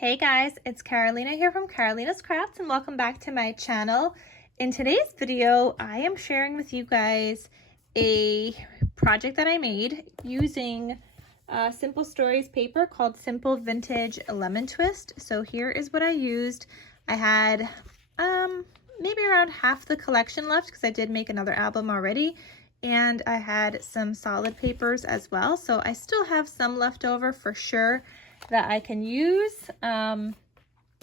Hey guys, it's Carolina here from KarolinasKrafts and welcome back to my channel. In today's video, I am sharing with you guys a project that I made using Simple Stories paper called Simple Vintage Lemon Twist. So here is what I used. I had maybe around half the collection left because I did make another album already. And I had some solid papers as well. So I still have some left over for sure that I can use.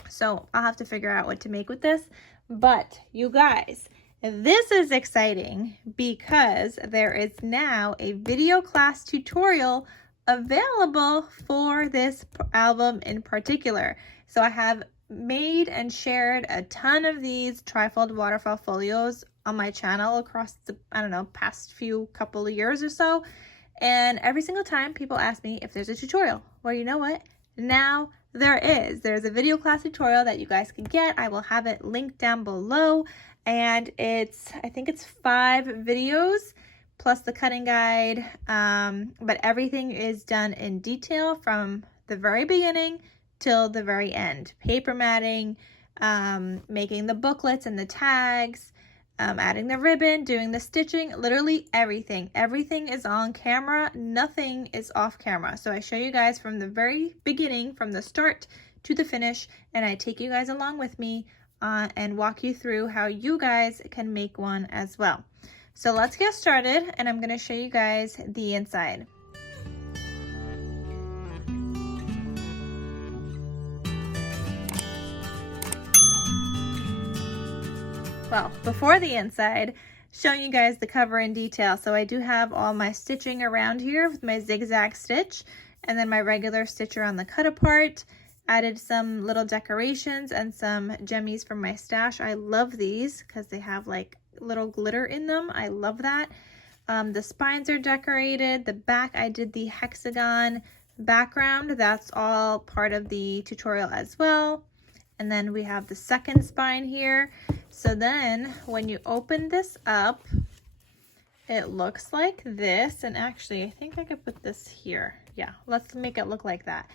So I'll have to figure out what to make with this. But you guys, this is exciting because there is now a video class tutorial available for this album in particular. So I have made and shared a ton of these trifold waterfall folios on my channel across the, past couple of years or so. And every single time people ask me if there's a tutorial. Well, you know what? Now there is. There's a video class tutorial that you guys can get. I will have it linked down below. And I think it's 5 videos plus the cutting guide. But everything is done in detail from the very beginning till the very end. Paper matting, making the booklets and the tags, adding the ribbon, doing the stitching, literally everything. Everything is on camera, nothing is off camera. So I show you guys from the very beginning, from the start to the finish, and I take you guys along with me and walk you through how you guys can make one as well. So let's get started, and I'm gonna show you guys the inside. Well, before the inside, showing you guys the cover in detail. So I do have all my stitching around here with my zigzag stitch and then my regular stitch around the cut apart. Added some little decorations and some jemmies from my stash. I love these because they have like little glitter in them. I love that. The spines are decorated. The back, I did the hexagon background. That's all part of the tutorial as well. And then we have the second spine here. So then when you open this up, it looks like this. And actually, I think I could put this here. Yeah, let's make it look like that.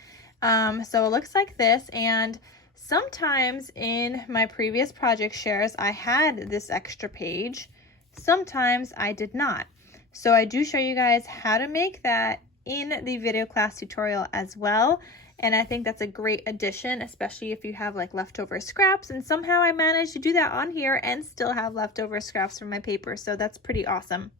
So it looks like this. And sometimes in my previous project shares, I had this extra page. Sometimes I did not. So I do show you guys how to make that in the video class tutorial as well. And I think that's a great addition, especially if you have like leftover scraps. And somehow I managed to do that on here and still have leftover scraps from my paper. So that's pretty awesome.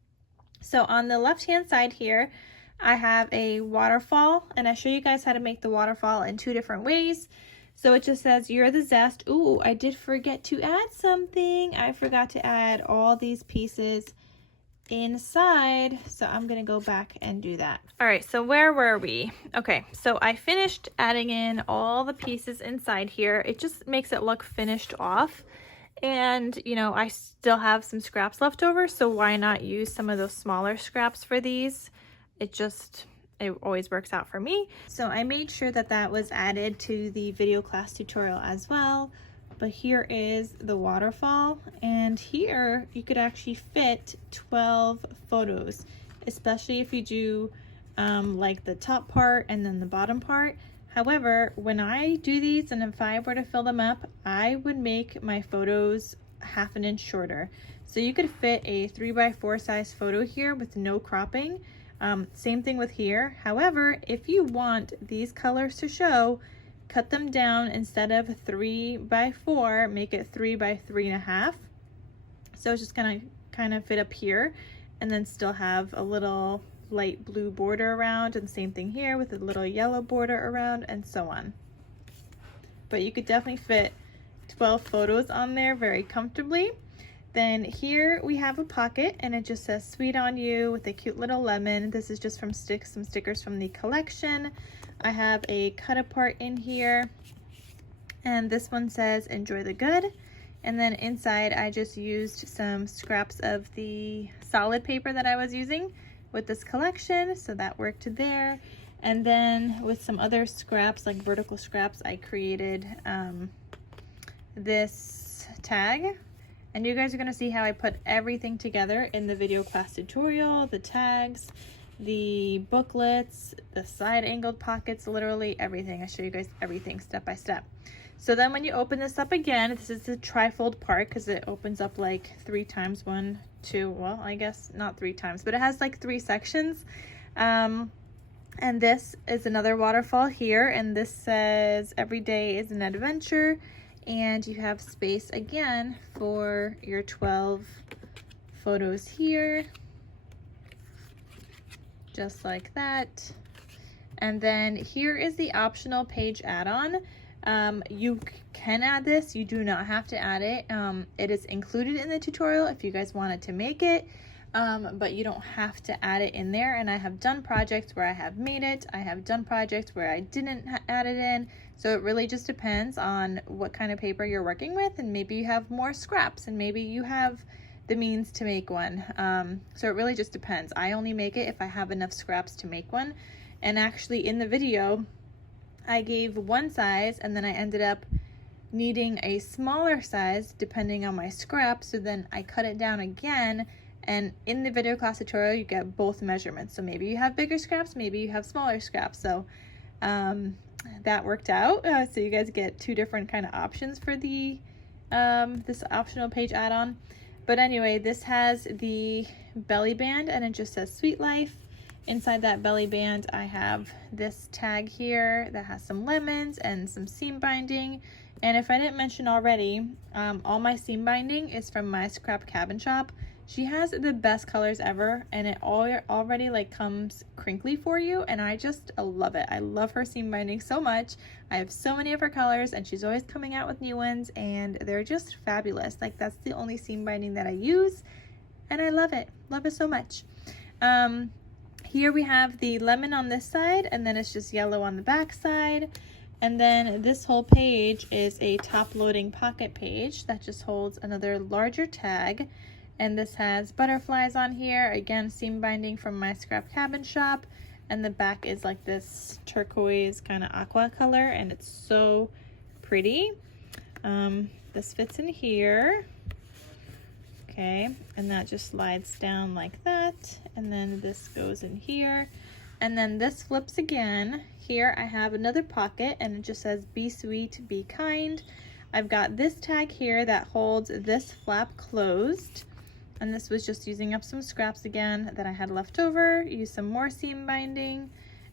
So on the left-hand side here, I have a waterfall, and I show you guys how to make the waterfall in 2 different ways. So it just says, "You're the zest." Ooh, I did forget to add something. I forgot to add all these pieces inside, so I'm gonna go back and do that. All right, so where were we? Okay, so I finished adding in all the pieces inside here. It just makes it look finished off, and I still have some scraps left over, so why not use some of those smaller scraps for these? It always works out for me. So I made sure that that was added to the video class tutorial as well. But here is the waterfall, and here you could actually fit 12 photos, especially if you do like the top part and then the bottom part. However, when I do these, and if I were to fill them up, I would make my photos 1/2 inch shorter. So you could fit a 3x4 size photo here with no cropping. Same thing with here. However, if you want these colors to show, cut them down. Instead of 3x4, make it 3x3.5. So it's just gonna kind of fit up here, and then still have a little light blue border around, and same thing here with a little yellow border around, and so on. But you could definitely fit 12 photos on there very comfortably. Then here we have a pocket, and it just says "Sweet on You" with a cute little lemon. This is just from some stickers from the collection. I have a cut apart in here, and this one says "Enjoy the good." And then inside I just used some scraps of the solid paper that I was using with this collection, so that worked there. And then with some other scraps, like vertical scraps, I created this tag. And you guys are going to see how I put everything together in the video class tutorial, the tags, the booklets, the side angled pockets, literally everything. I show you guys everything step by step. So then when you open this up again, this is the trifold part because it opens up like 3 times, 1, 2, well, I guess not 3 times, but it has like 3 sections. And this is another waterfall here, and this says every day is an adventure, and you have space again for your 12 photos here, just like that. And then here is the optional page add-on. You can add this, you do not have to add it. It is included in the tutorial if you guys wanted to make it, but you don't have to add it in there. And I have done projects where I have made it, I have done projects where I didn't add it in, so it really just depends on what kind of paper you're working with, and maybe you have more scraps and maybe you have the means to make one. So it really just depends. I only make it if I have enough scraps to make one. And actually in the video I gave one size and then I ended up needing a smaller size depending on my scraps, so then I cut it down again, and in the video class tutorial you get both measurements. So maybe you have bigger scraps, maybe you have smaller scraps, so that worked out. So you guys get 2 different kind of options for the this optional page add-on. But anyway, this has the belly band and it just says Sweet Life. Inside that belly band I have this tag here that has some lemons and some seam binding. And if I didn't mention already, all my seam binding is from my scrap cabin shop. She has the best colors ever, and it already like comes crinkly for you, and I just love it. I love her seam binding so much. I have so many of her colors and she's always coming out with new ones, and they're just fabulous. Like, that's the only seam binding that I use, and I love it so much. Here we have the lemon on this side, and then it's just yellow on the back side. And then this whole page is a top loading pocket page that just holds another larger tag. And this has butterflies on here, again seam binding from my scrap cabin shop, and the back is like this turquoise kind of aqua color, and it's so pretty. This fits in here, okay, and that just slides down like that, and then this goes in here, and then this flips again. Here I have another pocket and it just says be sweet, be kind. I've got this tag here that holds this flap closed. And this was just using up some scraps again that I had left over. Use some more seam binding,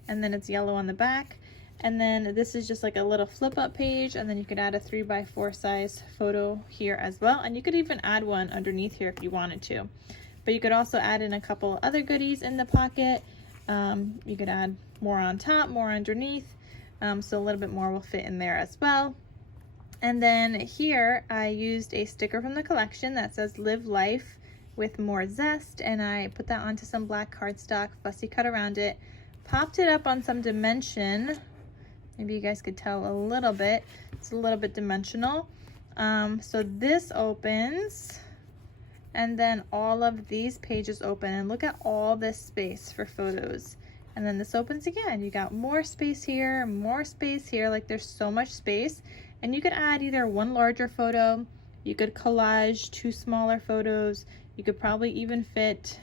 and then it's yellow on the back. And then this is just like a little flip up page, and then you could add a 3x4 size photo here as well. And you could even add one underneath here if you wanted to. But you could also add in a couple other goodies in the pocket. You could add more on top, more underneath. So a little bit more will fit in there as well. And then here I used a sticker from the collection that says Live Life with More Zest, and I put that onto some black cardstock, fussy cut around it, popped it up on some dimension. Maybe you guys could tell a little bit. It's a little bit dimensional. So this opens, and then all of these pages open, and look at all this space for photos. And then this opens again. You got more space here, like there's so much space. And you could add either one larger photo, you could collage 2 smaller photos, you could probably even fit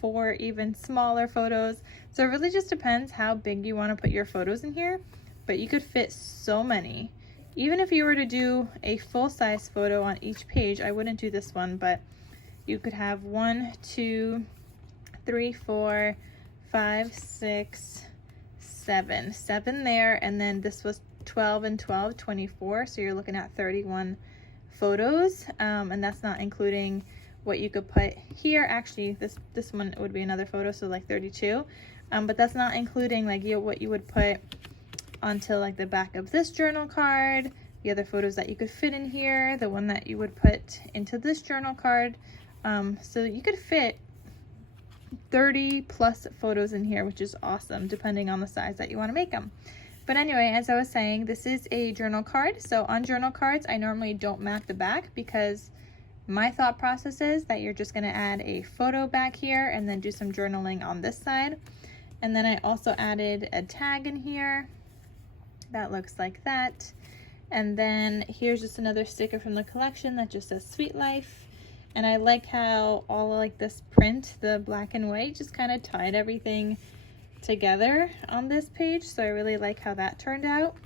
4 even smaller photos. So it really just depends how big you want to put your photos in here, but you could fit so many. Even if you were to do a full-size photo on each page, I wouldn't do this one, but you could have 1, 2, 3, 4, 5, 6, 7 there, and then this was 12 and 12, 24, so you're looking at 31 photos, and that's not including what you could put here. Actually, this one would be another photo, so like 32, but that's not including like what you would put onto like the back of this journal card, the other photos that you could fit in here, the one that you would put into this journal card. So you could fit 30 plus photos in here, which is awesome depending on the size that you want to make them. But anyway, as I was saying, this is a journal card. So on journal cards, I normally don't map the back because my thought process is that you're just going to add a photo back here and then do some journaling on this side. And then I also added a tag in here that looks like that. And then here's just another sticker from the collection that just says Sweet Life. And I like how all like this print, the black and white, just kind of tied everything together on this page. So I really like how that turned out.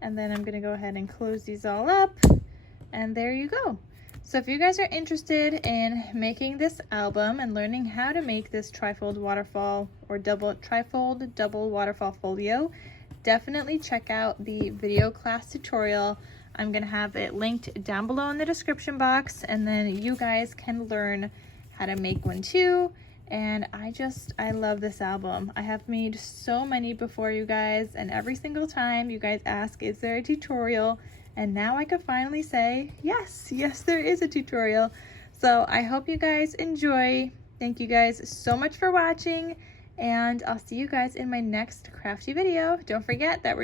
And then I'm gonna go ahead and close these all up, and there you go. So if you guys are interested in making this album and learning how to make this trifold waterfall or trifold double waterfall folio, definitely check out the video class tutorial. I'm gonna have it linked down below in the description box, and then you guys can learn how to make one too. And I love this album. I have made so many before, you guys, and every single time you guys ask, is there a tutorial? And now I can finally say, yes, there is a tutorial. So I hope you guys enjoy. Thank you guys so much for watching, and I'll see you guys in my next crafty video. Don't forget that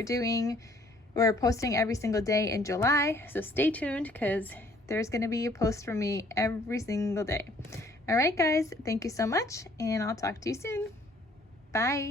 we're posting every single day in July, so stay tuned because there's gonna be a post from me every single day. All right, guys, thank you so much, and I'll talk to you soon. Bye.